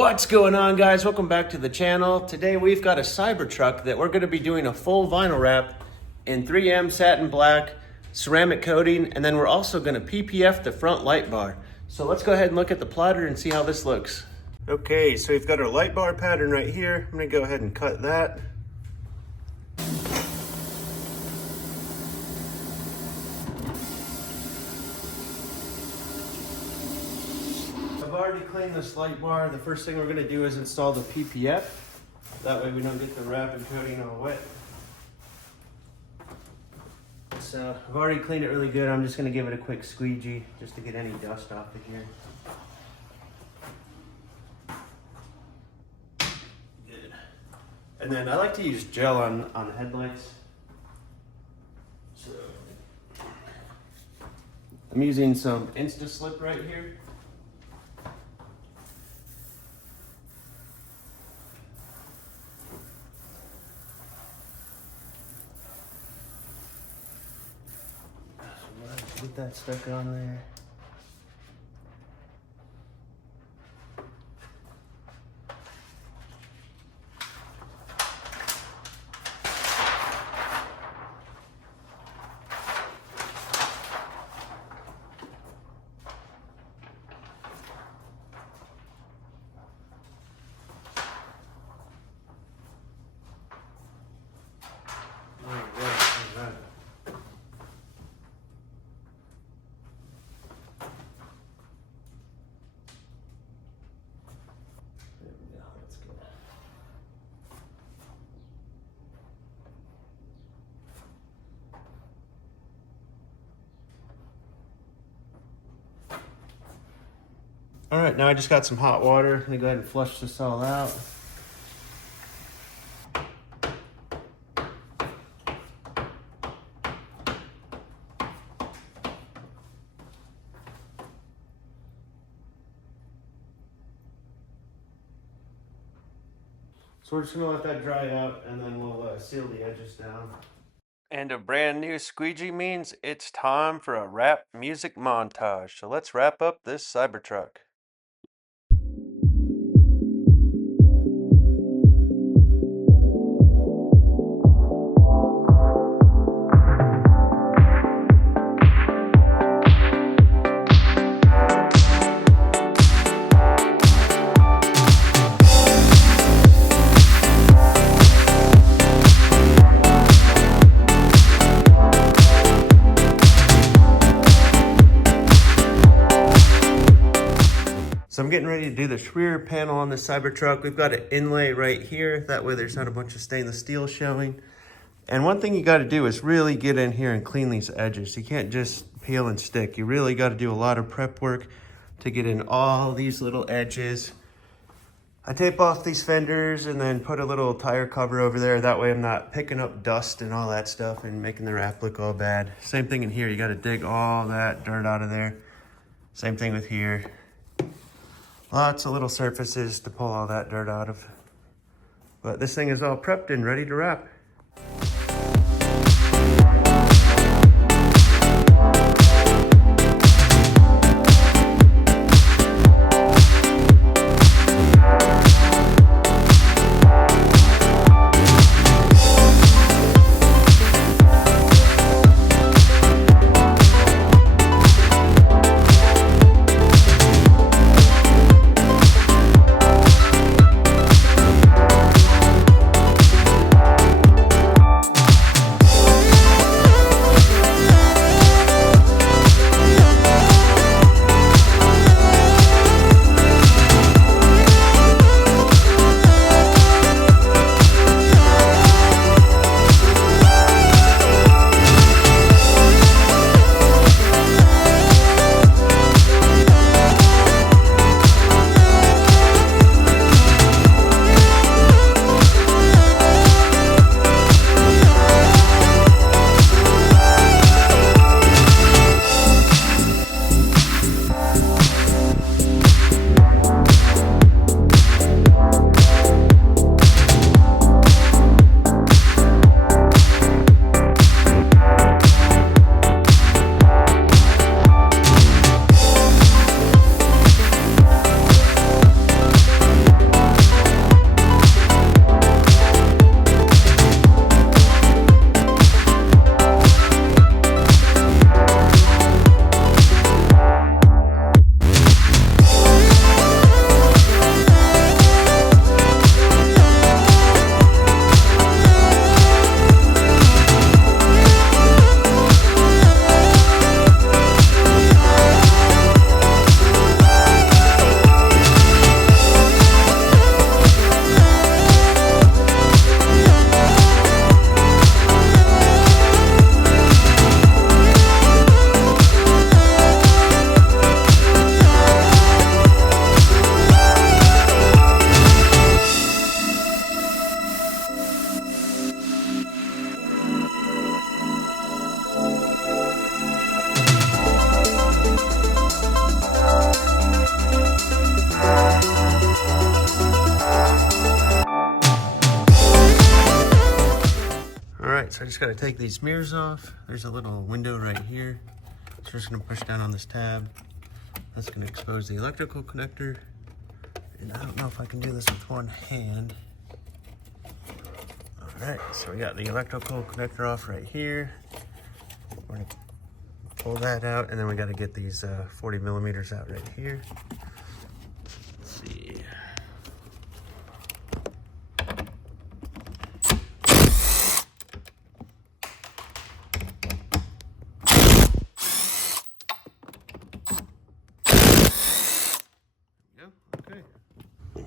What's going on, guys? Welcome back to the channel. Today we've got a CyberTruck that we're going to be doing a full vinyl wrap in 3M Satin Black ceramic coating, and then we're also going to PPF the front light bar. So let's go ahead and look at the plotter and see how this looks. Okay, so we've got our light bar pattern right here. I'm going to go ahead and cut that. I've already cleaned this light bar. The first thing we're going to do is install the PPF. That way we don't get the wrap and coating all wet. So I've already cleaned it really good. I'm just going to give it a quick squeegee just to get any dust off of here. Good. And then I like to use gel on headlights. So I'm using some Insta Slip right here. Get that stuck on there. All right, now I just got some hot water. I'm gonna go ahead and flush this all out. So we're just gonna let that dry out and then we'll seal the edges down. And a brand new squeegee means it's time for a rap music montage. So let's wrap up this CyberTruck. So I'm getting ready to do the rear panel on the CyberTruck. We've got an inlay right here. That way there's not a bunch of stainless steel showing. And one thing you got to do is really get in here and clean these edges. You can't just peel and stick. You really got to do a lot of prep work to get in all these little edges. I tape off these fenders and then put a little tire cover over there. That way I'm not picking up dust and all that stuff and making the wrap look all bad. Same thing in here. You got to dig all that dirt out of there. Same thing with here. Lots of little surfaces to pull all that dirt out of. But this thing is all prepped and ready to wrap. right, so I just gotta take these mirrors off. There's a little window right here. So we're just gonna push down on this tab. That's gonna expose the electrical connector. And I don't know if I can do this with one hand. All right, so we got the electrical connector off right here. We're gonna pull that out, and then we gotta get these 40 millimeters out right here. Let's see.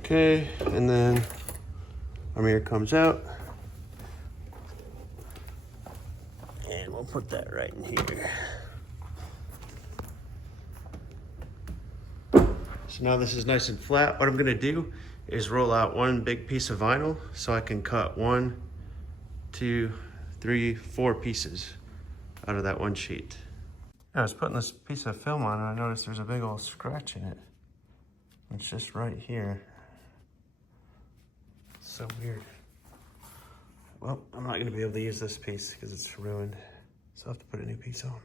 Okay, and then our mirror comes out. And we'll put that right in here. So now this is nice and flat. What I'm gonna do is roll out one big piece of vinyl so I can cut 1, 2, 3, 4 pieces out of that one sheet. I was putting this piece of film on and I noticed there's a big old scratch in it. It's just right here. So weird. Well, I'm not gonna be able to use this piece because it's ruined. So I'll have to put a new piece on.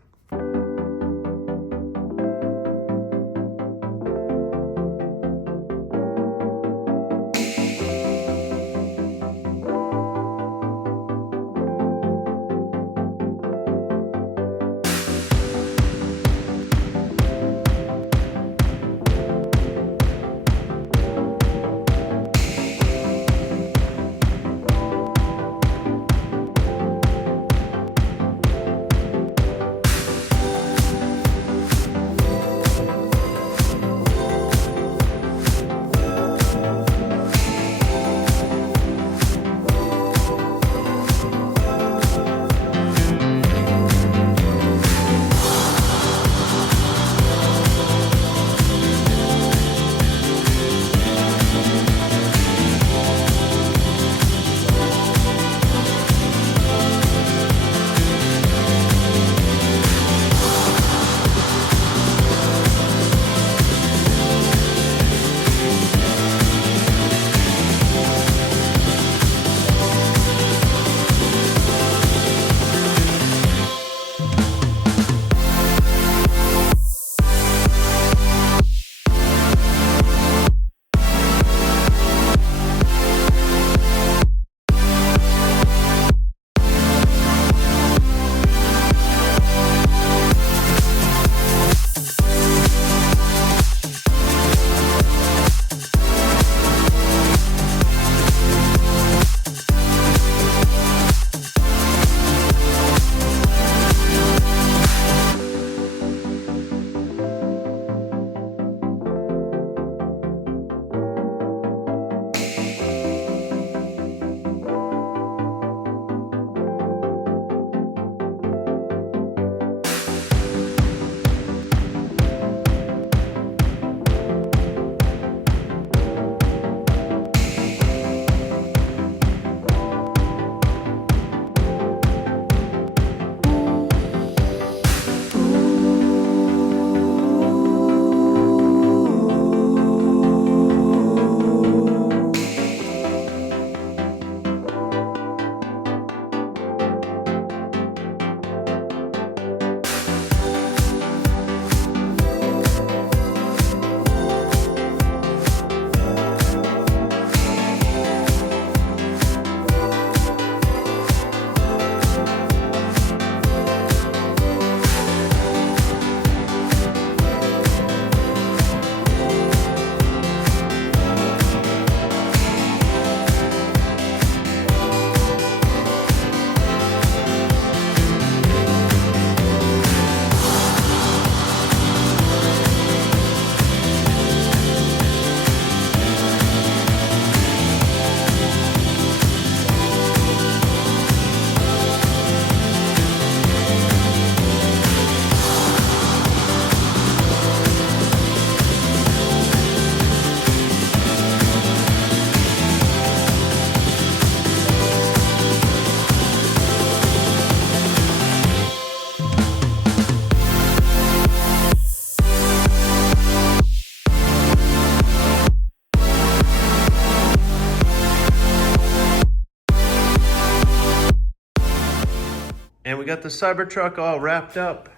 got the CyberTruck all wrapped up.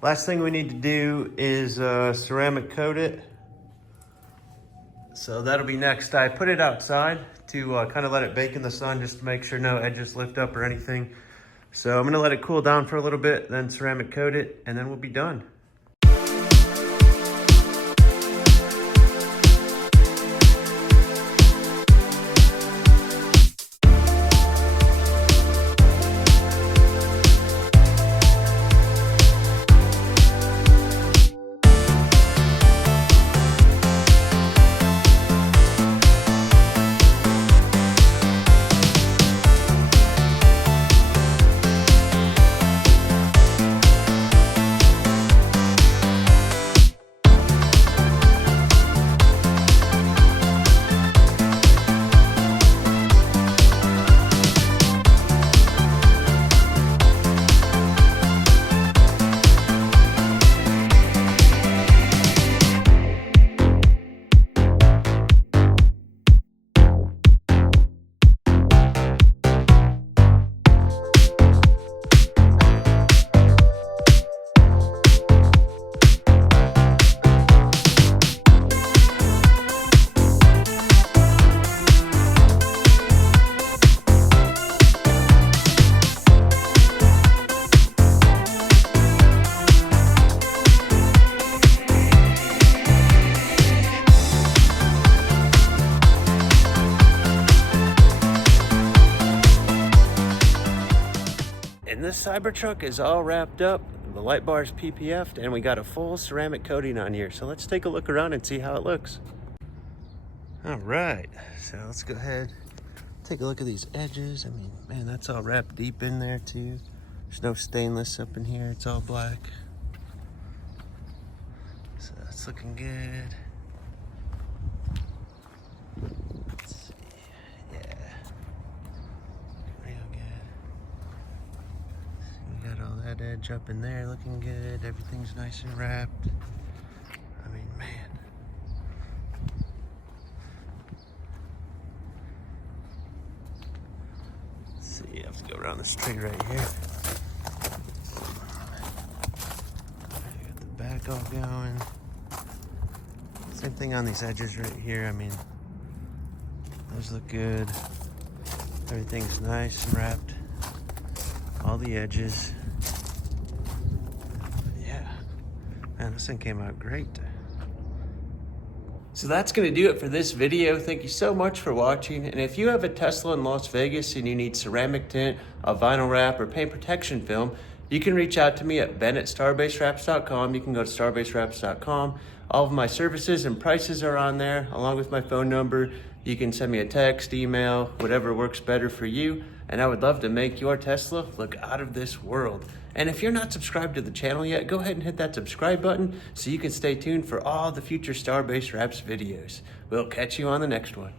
Last thing we need to do is ceramic coat it. So that'll be next. I put it outside to kind of let it bake in the sun just to make sure no edges lift up or anything. So I'm gonna let it cool down for a little bit, then ceramic coat it, and then we'll be done. And this CyberTruck is all wrapped up. The Lightbar's PPF'd, and we got a full ceramic coating on here. So let's take a look around and see how it looks. All right, so let's go ahead, take a look at these edges. I mean, man, that's all wrapped deep in there too. There's no stainless up in here, it's all black. So that's looking good. Let's see, yeah, real good. We got all that edge up in there looking good. Everything's nice and wrapped. I mean, man. Let's see, you have to go around this tree right here. Got the back all going. Same thing on these edges right here. I mean, those look good. Everything's nice and wrapped. All the edges. Yeah, man, this thing came out great. So that's gonna do it for this video. Thank you so much for watching. And if you have a Tesla in Las Vegas and you need ceramic tint, a vinyl wrap, or paint protection film, you can reach out to me at ben@starbasewraps.com. You can go to starbasewraps.com. All of my services and prices are on there, along with my phone number. You can send me a text, email, whatever works better for you. And I would love to make your Tesla look out of this world. And if you're not subscribed to the channel yet, go ahead and hit that subscribe button so you can stay tuned for all the future Starbase Wraps videos. We'll catch you on the next one.